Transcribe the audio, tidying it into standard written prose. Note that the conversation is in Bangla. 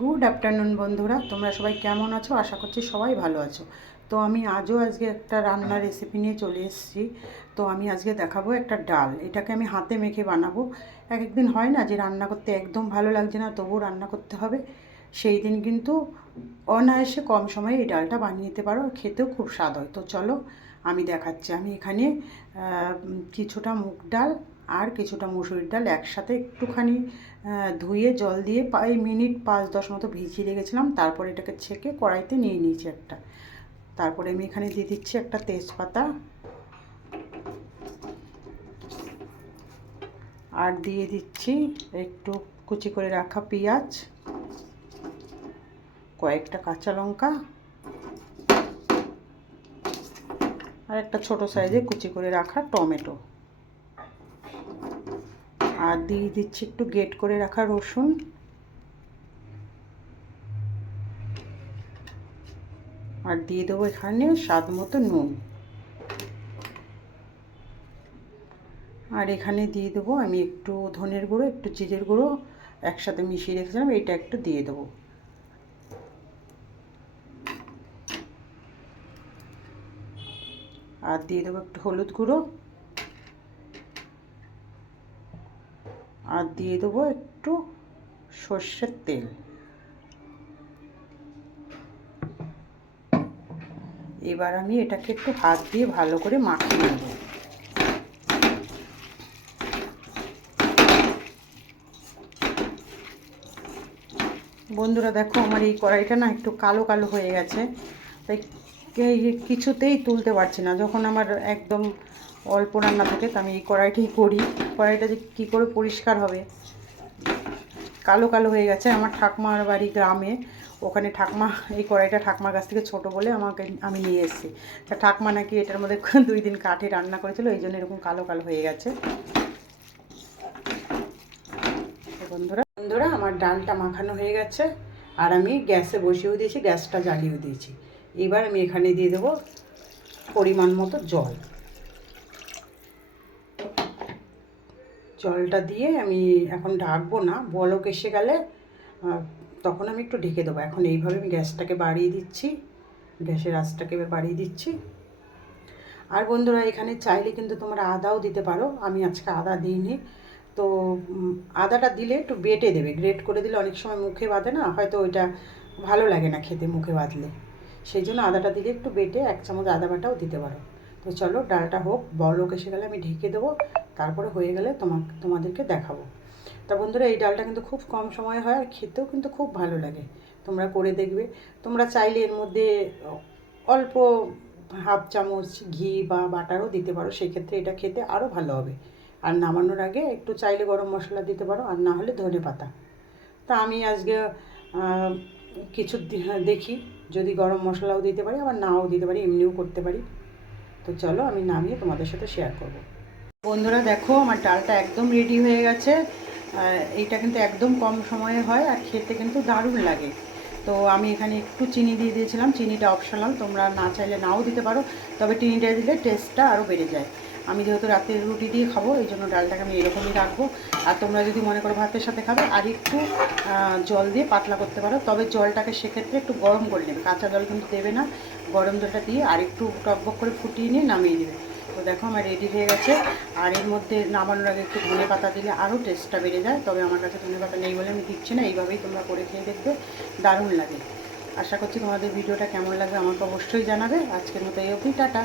গুড আফটারনুন বন্ধুরা, তোমরা সবাই কেমন আছো? আশা করছি সবাই ভালো আছো। তো আমি আজকে একটা রান্নার রেসিপি নিয়ে চলে এসেছি। তো আমি আজকে দেখাবো একটা ডাল। এটাকে আমি হাতে মেখে বানাবো। এক একদিন হয় না যে রান্না করতে একদম ভালো লাগছে না, তবুও রান্না করতে হবে। সেই দিন কিন্তু অনায়াসে কম সময়ে এই ডালটা বানিয়ে নিতে পারো, আর খেতেও খুব স্বাদ হয়। তো চলো আমি দেখাচ্ছি। আমি এখানে কিছুটা মুগ ডাল আর কিছুটা মুসুরির ডাল একসাথে একটুখানি ধুয়ে জল দিয়ে প্রায় মিনিট 5-10 মতো ভিজিয়ে রেখেছিলাম। তারপর এটাকে ছেঁকে কড়াইতে নিয়ে নিয়েছি একটা। তারপরে আমি এখানে দিয়ে দিচ্ছি একটা তেজপাতা, আর দিয়ে দিচ্ছি একটু কুচি করে রাখা পেঁয়াজ, কয়েকটা কাঁচা লঙ্কা, আর একটা ছোট সাইজে কুচি করে রাখা টমেটো, আর দিয়ে দিচ্ছি একটু গ্রেট করে রাখা রসুন, আর দিয়ে দেবো এখানে স্বাদ মতো নুন, আর এখানে দিয়ে দেবো আমি একটু ধনের গুঁড়ো, একটু জিরের গুঁড়ো একসাথে মিশিয়ে রেখেছিলাম, এইটা একটু দিয়ে দেবো। আর দিয়ে দেবো একটু হলুদ গুঁড়ো, আর দিয়ে দেবো একটু সর্ষের তেল। এবার আমি এটাকে একটু হাত দিয়ে ভালো করে মাখিয়ে নেব। বন্ধুরা দেখো, আমার এই কড়াইটা না একটু কালো কালো হয়ে গেছে, তাই কিছুতেই তুলতে পারছি না। যখন আমার একদম অল্প রান্না থাকে তো আমি এই কড়াইটাই করি। কড়াইটা যে কী করে পরিষ্কার হবে, কালো কালো হয়ে গেছে। আমার ঠাকমার বাড়ি গ্রামে, ওখানে ঠাকমা এই কড়াইটা ঠাকমার কাছ থেকে ছোটো বলে আমি নিয়ে এসেছি। তা ঠাকমা নাকি এটার মধ্যে 2 দিন কাঠে রান্না করেছিল, এই জন্য এরকম কালো কালো হয়ে গেছে। বন্ধুরা আমার ডালটা মাখানো হয়ে গেছে, আর আমি গ্যাসে বসিয়েও দিয়েছি, গ্যাসটা জ্বালিয়েও দিয়েছি। এবার আমি এখানে দিয়ে দেবো পরিমাণ মতো জল। জলটা দিয়ে আমি এখন ঢাকবো না, বলক এসে গেলে তখন আমি একটু ঢেকে দেবো। এখন এইভাবে আমি গ্যাসটাকে বাড়িয়ে দিচ্ছি, গ্যাসের আঁচটাকে বাড়িয়ে দিচ্ছি। আর বন্ধুরা এখানে চাইলে কিন্তু তোমরা আদাও দিতে পারো, আমি আজকে আদা দিইনি। তো আদাটা দিলে একটু বেটে দেবে, গ্রেট করে দিলে অনেক সময় মুখে বাঁধে না, হয়তো ওইটা ভালো লাগে না খেতে মুখে বাঁধলে, সেই জন্য আদাটা দিলে একটু বেটে 1 চামচ আদা বাটাও দিতে পারো। তো চলো ডালটা হোক, বলক এসে গেলে আমি ঢেকে দেবো, তারপরে হয়ে গেলে তোমাদেরকে দেখাবো। তা বন্ধুরা এই ডালটা কিন্তু খুব কম সময়ে হয়, আর খেতেও কিন্তু খুব ভালো লাগে। তোমরা করে দেখবে। তোমরা চাইলে এর মধ্যে অল্প 1/2 চামচ ঘি বা বাটারও দিতে পারো, সেক্ষেত্রে এটা খেতে আরও ভালো হবে। আর নামানোর আগে একটু চাইলে গরম মশলা দিতে পারো, আর না হলে ধনে পাতা। তা আমি আজকে কিছু দেখি যদি গরম মশলাও দিতে পারি, আবার নাও দিতে পারি, এমনিও করতে পারি। তো চলো আমি নামিয়ে তোমাদের সাথে শেয়ার করব। বন্ধুরা দেখো আমার ডালটা একদম রেডি হয়ে গেছে। এইটা কিন্তু একদম কম সময়ে হয়, আর খেতে কিন্তু দারুণ লাগে। তো আমি এখানে একটু চিনি দিয়ে দিয়েছিলাম, চিনিটা অপশনাল, তোমরা না চাইলে নাও দিতে পারো, তবে চিনিটা দিলে টেস্টটা আরও বেড়ে যায়। আমি যেহেতু রাতের রুটি দিয়ে খাবো, এই জন্য ডালটাকে আমি এরকমই রাখবো। আর তোমরা যদি মনে করো ভাতের সাথে খাবে, আর একটু জল দিয়ে পাতলা করতে পারো, তবে জলটাকে সেক্ষেত্রে একটু গরম করে নেবে, কাঁচা জল কিন্তু দেবে না। গরম জলটা দিয়ে আর একটু টকবক করে ফুটিয়ে নিয়ে নামিয়ে দেবে। তো দেখো আমার রেডি হয়ে গেছে। আর এর মধ্যে নামানোর আগে একটু ধনে পাতা দিলে আরও টেস্টটা বেড়ে যায়, তবে আমার কাছে ধনে পাতা নেই বলে আমি দিচ্ছি না। এইভাবেই তোমরা করে খেয়ে দেখবে, দারুণ লাগে। আশা করছি তোমাদের ভিডিওটা কেমন লাগবে আমাকে অবশ্যই জানাবে। আজকের মতো এই অবধি, টাটা।